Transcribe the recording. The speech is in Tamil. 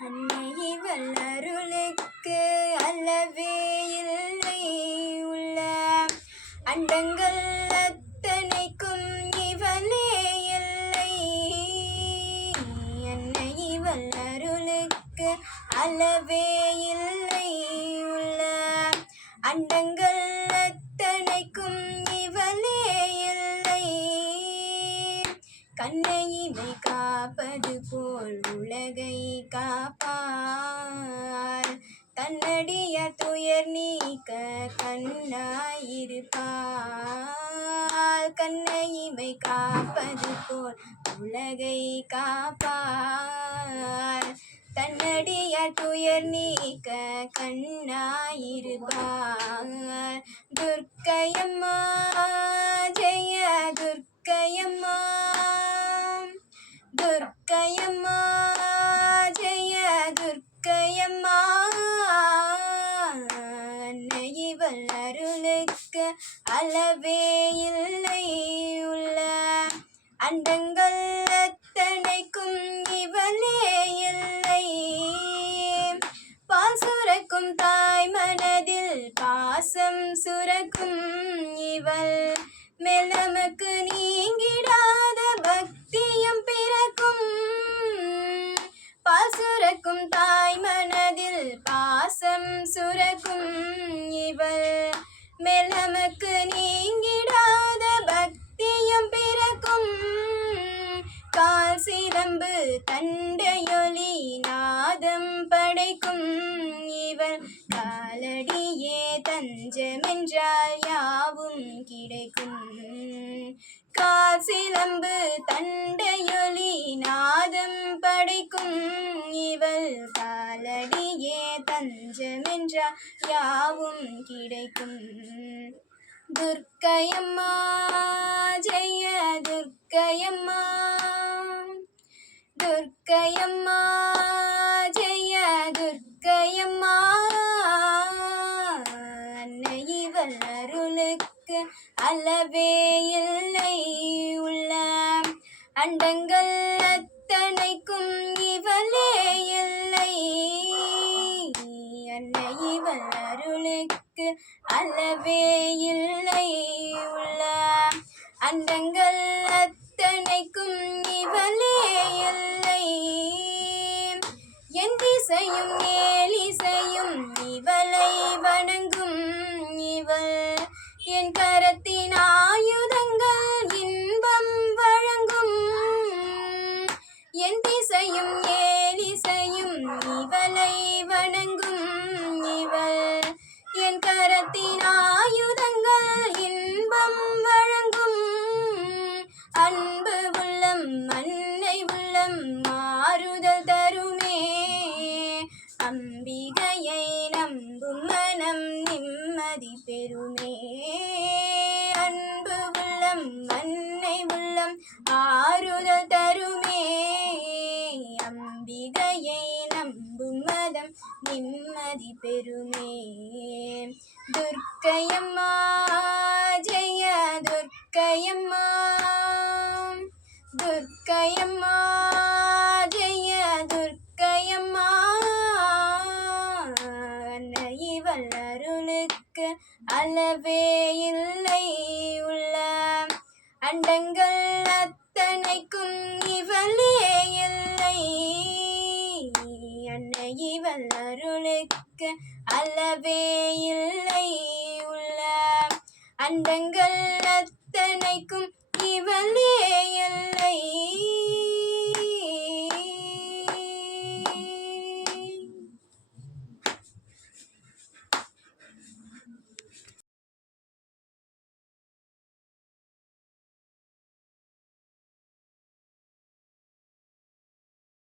அன்னை அருளுக்கு அல்லவே இல்லை உள்ள. அண்டங்கள் அத்தனைக்கும் இவளே இல்லை. அன்னை அருளுக்கு அளவே இல்லை உள்ள. அண்டங்கள் அத்தனைக்கும் கண்ணையினை காப்பது போல் உலகை காப்பார். தன்னடிய துயர் நீக்க கண்ணாயிருப்பார். கண்ணை காப்பது போல் உலகை காப்பார். தன்னடிய துயர் நீக்க கண்ணாயிருப்பார். துர்க்கையம்மா ஜெய துர்க்கையம்மா. துர்க்கையம்மா ஜெய துர்க்கையம்மா. அன்னை இவள் அருளுக்கு அளவே இல்லை உள்ள அண்டங்கள் அத்தனைக்கும் இவளே இல்லை. பால் சுரக்கும் தாய் மனதில் பாசம் சுரக்கும் இவள். மெல்லமக்கு நீங்க தண்டையொலி நாதம் படைக்கும் இவர் காலடியே தஞ்சமென்றால் யாவும் கிடைக்கும். காசிலம்பு தண்டையொலி நாதம் படைக்கும் இவள் காலடியே தஞ்சமென்றால் யாவும் கிடைக்கும். துர்க்கையம்மா ஜெய துர்க்கையம்மா துர்க்கையம்மா ஜெய துர்க்கையம்மா. இவள் அருளுக்கு அளவே இல்லை உள்ள. அண்டங்கள் அத்தனைக்கும் இவளே இல்லை. அன்னை இவள் அருளுக்கு அளவே இல்லை உள்ள. அண்டங்கள் அன்பு உள்ளம் அன்னை உள்ளம் மாறுதல் தருமே. அம்பிகையை நம்பும் மனம் நிம்மதி பெறுமே. அன்பு உள்ளம் அன்னை உள்ளம் ஆறுதல் தருமே. அம்பிகையை நம்பும் மதம் நிம்மதி பெறுமே. துர்க்கையம்மா துர்க்கையம்மா ஜெய துர்க்கையம்மா. இவள் அருளுக்கு அளவே இல்லை உள்ள அண்டங்கள் அத்தனைக்கும் இவளே இல்லை. அன்னை இவள் அருளுக்கு அளவே இல்லை உள்ள அண்டங்கள் அத்தனைக்கும் இவளே இல்லை.